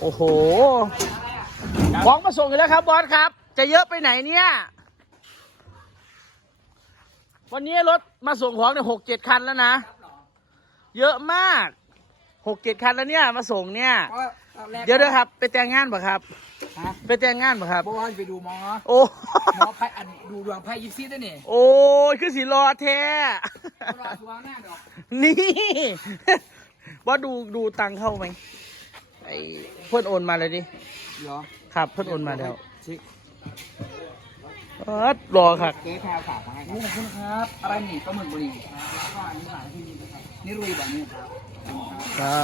โอ้โห ของมาส่งกันแล้วครับบอสครับ จะเยอะไปไหนเนี่ย วันนี้รถมาส่งของเนี่ยหกเจ็ดคันแล้วนะ เยอะมากหกเจ็ดคันแล้วเนี่ยมาส่งเนี่ยเพราะตอนแรกเดี๋ยวเดี๋ยวครับ ไปแต่งงานป่ะครับฮะไปแต่งงานป่ะครับเพราะว่าไปดูหมอโอ้หมอไพ่อันดูดวงไพ่ยิปซีด้วยนี่โอ้ยคือสีรอแท้รอสุวรรณหน้าดอกนี่ว่าดูดูตังค์เข้าไหมไอ้เพื่อนโอนมาเลยดิเหรอครับเพื่อนโอนมาแล้วเช็คเออรอครับเก๊แพรวฝากมาให้ครับขอบคุณครับอะไรนี่ปลาหมึกบุรีแล้วก็อันนี้หลานที่นี่นะครับนี่รุยแบบนี้ครับขอบคุณครับอ่า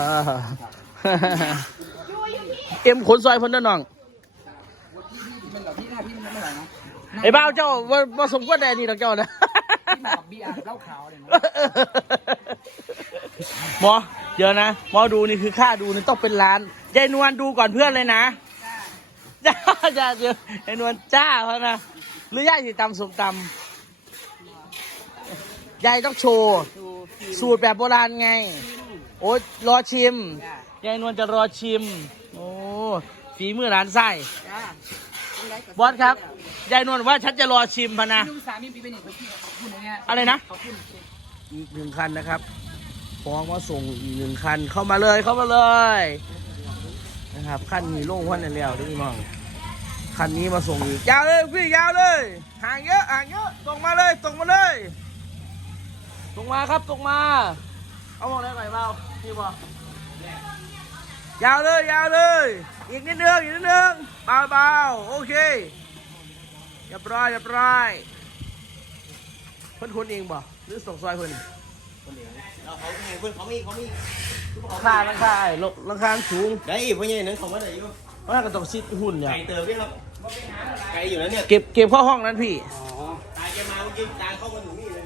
เอ็มขนซอยเพิ่นเด้อน้องพี่พี่เป็นแบบพี่หน้าพี่ไม่ไหวนะไอ้บ้าวเจ้าว่าว่าสมควรแดนี่ดอกเจ้านะพี่มากับบีอาร์เหล้าขาวเลยนะ หมอเดี๋ยวนะหมอดูนี่คือค่าดูนี่ต้องเป็นล้านยายนวลดูก่อนเพื่อนเลยนะจ้าจ้าเดี๋ยวยายนวลจ้าเขานะหรือย่าสิตำสมตำยายต้องโชว์ดูสูตรแบบโบราณไง โอ้ยรอชิมยายนวลจะรอชิม โอ้ฝีมือร้านไส้จ้าบอสครับยายนวลว่าฉันจะรอชิมพะนะลุงสามีปีเป็นหนึ่งพี่ขอบคุณอย่างเงี้ยอะไรนะขอบคุณอีกหนึ่งคันนะครับ ฟ้องว่าส่งอีกหนึ่งคัน เข้ามาเลยเข้ามาเลยนะครับคันนี้โล่งพันในแล้วด้วยน้องคันนี้มาส่งอีกยาวเลยพี่ยาวเลยห่างเยอะห่างเยอะตรงมาเลยตรงมาเลยตรงมาครับตรงมา เอามองได้ไหมเบาพี่บอกยาวเลยยาวเลย อีกนิดนึงอีกนิดนึงเบาเบาโอเคเรียบร้อยเรียบร้อยเพิ่อนคนเองบ่หรือส่งซอยเพิ่น เราเขาไงเพื่อนเขาไม่เขาไม่ราคาราคาไอ้ลราคาสูงได้เพราะยังนั้นเขาไม่ได้อยู่เพราะว่าก็ต้องซิดหุ่นเนี่ยไก่เติมด้วยครับไก่อยู่แล้วเนี่ยเก็บเก็บเข้าห้องนั้นพี่ตายแกมาเมื่อกี้ตายเข้ามาถึงนี่เลย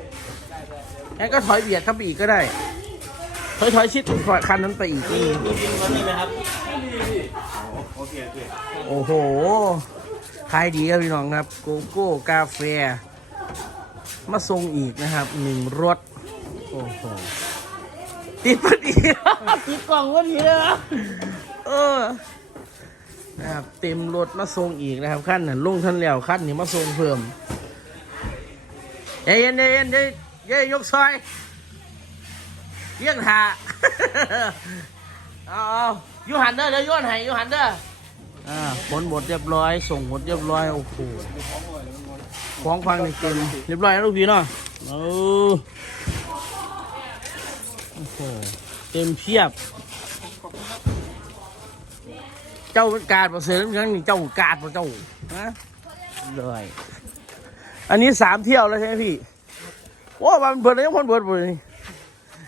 งั้นก็ถอยเบียดเข้าไปอีกก็ได้ ถอยถอยชิดคันนั้นไปอีกมีนี่มีกินวันนี้ไหมครับโอเคโอเคโอ้โหขายดีครับพี่น้องครับโกโก้กาแฟมาส่งอีกนะครับหนึ่งรถ โอ้โหติดพอดี ติดกล่องพอดีเลยนะเออนะครับเต็มรถมาส่งอีกนะครับขั้นน่ะลุงท่านแล้วขั้นนี้มาส่งเพิ่มเย็นเย็นเย็นเย็นเย็นยกซอยเยี่ยงหาเอาเอาอยู่หันเด้อเดี๋ยวโย้อนให้อยู่หันเด้ออ่าผลหมดเรียบร้อย ส่งหมดเรียบร้อยโอ้โหของฟังในเต็มเรียบร้อยแล้วลูกพี่เนาะเออโอ้โหเต็มเพียบ เจ้าเป็นการประเสริฐยังนี่เจ้ากาดประเจ้านะเลยอันนี้สามเที่ยวแล้วใช่ไหมพี่ว้ามันเบิดเลยยังพนเบิดเบิดเลย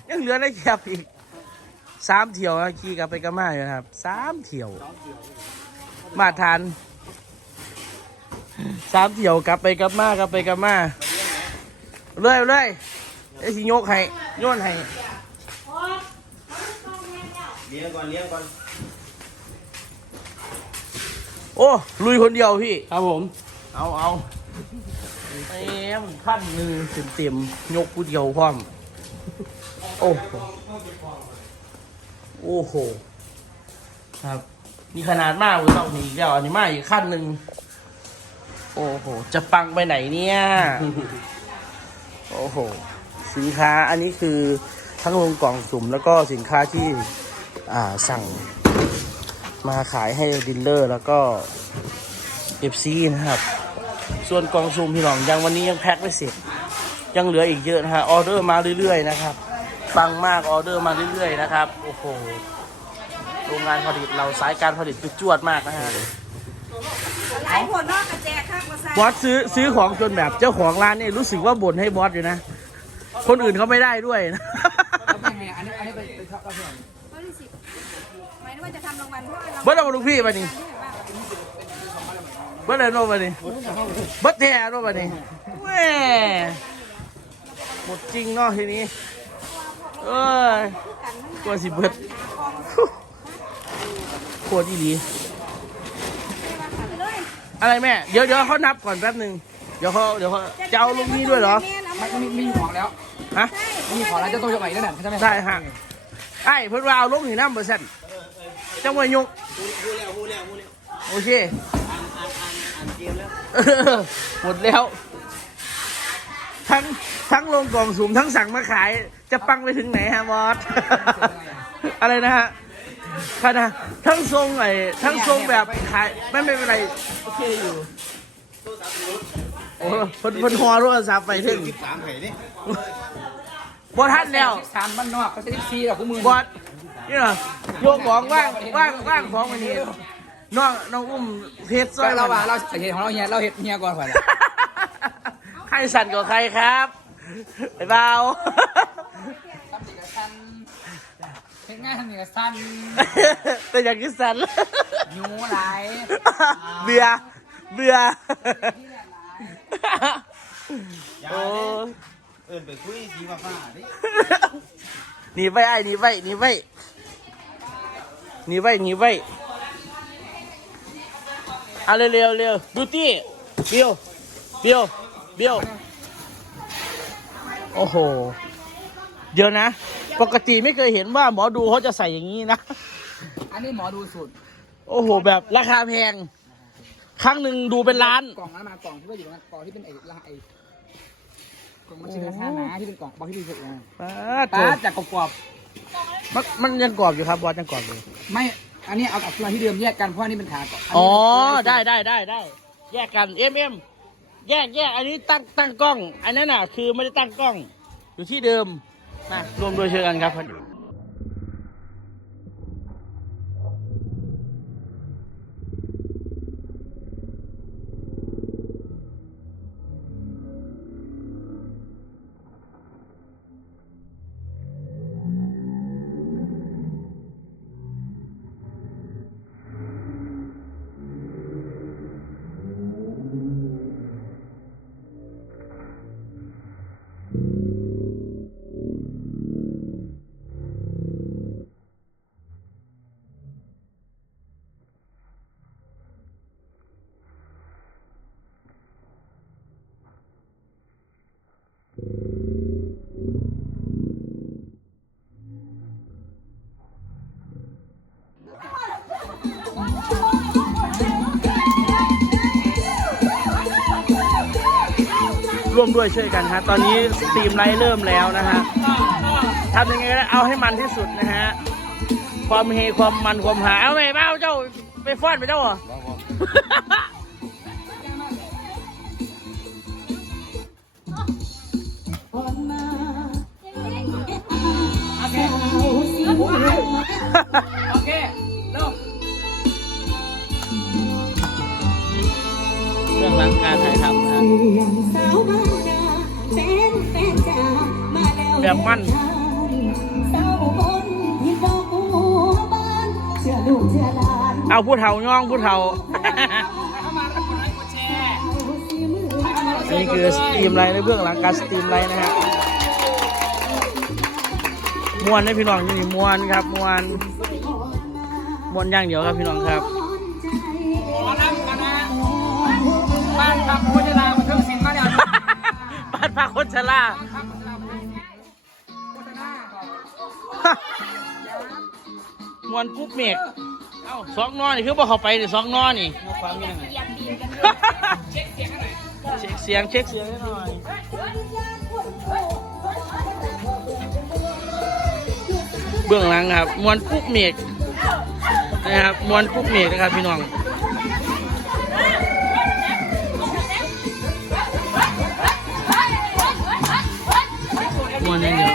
ยังเหลือในแคบอีกสามเที่ยวนะขี่กลับไปกลับมาอยู่นะครับสามเที่ยว มาทานสามเที่ยวกลับไปกลับมากลับไปกลับมาเลยเลยไอ้สิโยกให้โยนให้ เลี้ยงก่อนเลี้ยงก่อนโอ้ลุยคนเดียวพี่ ครับผม เอาเอาเต็มขั้นหนึ่งเต็มเต็มๆยกผู้เดียวพร้อมโอ้โหโอ้โหครับนี่ขนาดมากเลยต้องมีอีกแล้วอันนี้มาอีกขั้นหนึ่งโอ้โห จะปังไปไหนเนี่ย โอ้โห สินค้าอันนี้คือทั้งลงกล่องสุ่มแล้วก็สินค้าที่อ่า สั่งมาขายให้ดิลเลอร์แล้วก็เอฟซีนะครับ ส่วนกล่องซูมพี่น้องยังวันนี้ยังแพ็คไม่เสร็จ ยังเหลืออีกเยอะนะฮะออเดอร์มาเรื่อยๆนะครับฟังมากออเดอร์มาเรื่อยๆนะครับ โอ้โหโรงงานผลิตเราสายการผลิตคือจวดมากนะฮะหลายคนนอกกระแจกข้างมาใส่บอสซื้อซื้อของจนแบบเจ้าของร้านนี่รู้สึกว่าบ่นให้บอสอยู่นะ คนอื่นเขาไม่ได้ด้วยนะ เพราะว่าเราเบิร์ดเอามาดูพี่มานี่เบิร์ดเอามาดิเบิร์ดแท้เอามาดิแหม่หมดจริงเนาะทีนี้เอ้ยกลัวสิเบิร์ดโคตรอีหลีอะไรแม่ เดี๋ยวเดี๋ยวเขานับก่อนแป๊บหนึ่งเดี๋ยวเขาเดี๋ยวเขาจะเอาลูกนี้ด้วยเหรอไม่ไม่มีของแล้วฮะมีของแล้วจะต้องยกไหนนั่นแหละใช่ไหมได้ฮะไอ้เพิ่นว่าเอาลงหีน้ำเปอร์เซ็นต์ จังหวะยกพูดแล้วพูดแล้วพูดแล้วโอเคอ่านอ่านอ่านอ่านเกมแล้วหมดแล้ว ทั้งทั้งลงกล่องสุ่มทั้งสั่งมาขาย จะปังไปถึงไหนฮะบอสอะไรนะฮะค่ะนะทั้งทรงไอ้ทั้งทรงแบบขายไม่ไม่เป็นไรโอเคอยู่โอ้เพิ่นเพิ่นฮอโทรศัพท์ไปถึงสิบสามไห่นี่บอท่านแล้วสามบ้านนอกเขาจะที่ซีหรอกคู่มือบอส นี่เหรอโยกของว่างว่างว่างของวันนี้น้องน้องอุ้มเทสซอยเราเราว่าว่าเราเห็นของเราเฮียเราเห็นเฮียก่อนก่อนใครสั่นกว่าใครครับไอ้เบาทำดีกับสันเห็นงานนี่กับสันแต่อยากกินสั่นยูไหลเบื่อเบื่อโอ้เอินไปคุยสีฟ้าฟ้าดิหนีไปไอ้หนีไปหนีไป หนีไปหนีไปเอาเร็วเร็วเร็วดูตี้เบียวเบียวเบียวโอ้โห เดี๋ยวนะ ปกติไม่เคยเห็นว่าหมอดูเขาจะใส่อย่างนี้นะ อันนี้หมอดูสูตรโอ้โห แบบราคาแพง ครั้งหนึ่งดูเป็นล้าน กล่องนั้นมากล่องที่ว่าอยู่ตรงนั้นกล่องที่เป็นไอ้ละไอ้กล่องมันชื่อราคานะที่เป็นกล่องบล็อกที่เป็นสุดนะป้าป้าดจากกรอบ มันมันยังกรอบอยู่ครับบอสยังกรอบอยู่ๆไม่ อันนี้เอากับตัวที่เดิมแยกกันเพราะอันนี้เป็นขาก่อนนนี้อ๋อเป็นได้ได้ได้ได้แยกกันเอ็มเอ็มแยกแยกอันนี้ตั้งตั้งกล้อง อันนั้นน่ะ คือไม่ได้ตั้งกล้อง อยู่ที่เดิมมารวมโดวยเชิญกันครับ ร่วมด้วยช่วยกันฮะ ตอนนี้สตรีมไลท์เริ่มแล้วนะฮะทำยังไงก็ได้เอาให้มันที่สุดนะฮะ ความเฮความมันความหา เอาไปเบ้าเจ้าไปฟ้อนไปเจ้าเหรอ โอเค เรื่องหลังการถ่ายทำนะฮะสาวบ้านนาแฟนแฟนจ๋ามาแล้วแบบมั่นสาวบนที่ดอกบัวบานเชื่อลูกเชื่อหลานเอาผู้เฒ่าย่องผู้เฒ่าเข้ามาแล้วกดไลค์กดแชร์เอาสีมืออันนี้คือสตรีมไลน์ในเบื้องหลังการสตรีมไลน์นะฮะมวนให้พี่น้องอยู่นี่มวนครับมวนมวนอย่างเดียวครับพี่น้องครับานครับพุทธลาบันเทิงศิลป์มาแล้วบ้านพักคนชรา ครับพุทธลาบันเทิงศิลป์พุทธลาก่อนมวนกุ๊บเมกเอ้าสองนอนี่คือบ่เข้าไปนี่สองนอนี่ความมียังไงเช็คเสียงเช็คเสียงให้หน่อยเบื้องหลังครับมวนกุ๊บเมกนะครับมวนกุ๊บเมกนะครับพี่น้อง มวนย่างเดียว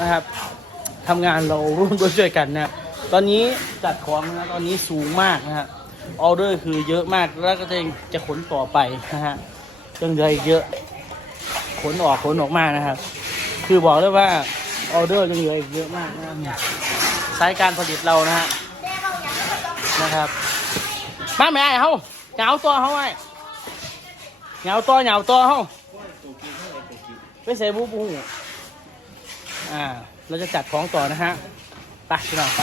นะครับทำงานเราร่วมด้วยช่วยกันนะครับ ตอนนี้จัดของนะตอนนี้สูงมากนะฮะออเดอร์คือเยอะมากแล้วก็จะจะขนต่อไปนะฮะยังเหลืออีกเยอะ ขนออกขนออกมานะครับ คือบอกเลยว่าออเดอร์ยังเหลืออีกเยอะมากนะครับสายการผลิตเรานะฮะ นะครับมาแม่เฮาเหงาตัวเฮาไอ้เหงาตัวเหงาตัวเฮาไปเสบูบูอ่า เราจะจัดของต่อนะฮะไปพี่น้องไป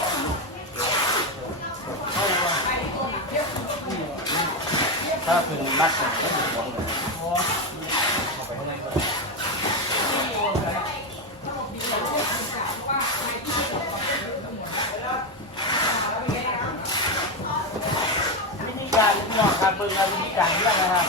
เราเดี๋ยวมาอยู่เดี๋ยวงเลยวอยู่พันเอาคืนนี้ก็ได้เด้าคืนบัตรเนี่ยก็ถึงหัวเลยวิธีการพี่น้องครับเบิ่งเอาวิธีการเรื่องนะครับ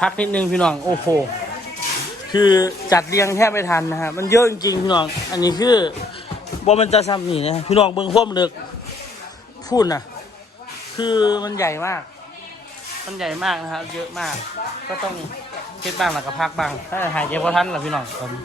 พักนิดนึงพี่น้องโอ้โหคือจัดเรียงแทบไม่ทันนะฮะมันเยอะจริงๆพี่น้อง อันนี้คือว่ามันจะซ้ำนี่นะพี่น้องเบิ้งความเลึกพูดนะคือมันใหญ่มาก มันใหญ่มากนะครับเยอะมาก ก็ต้องเช็ดบ้างแล้วก็พักบ้างถ้าหายใจพอทันล่ะพี่น้องตอนนี้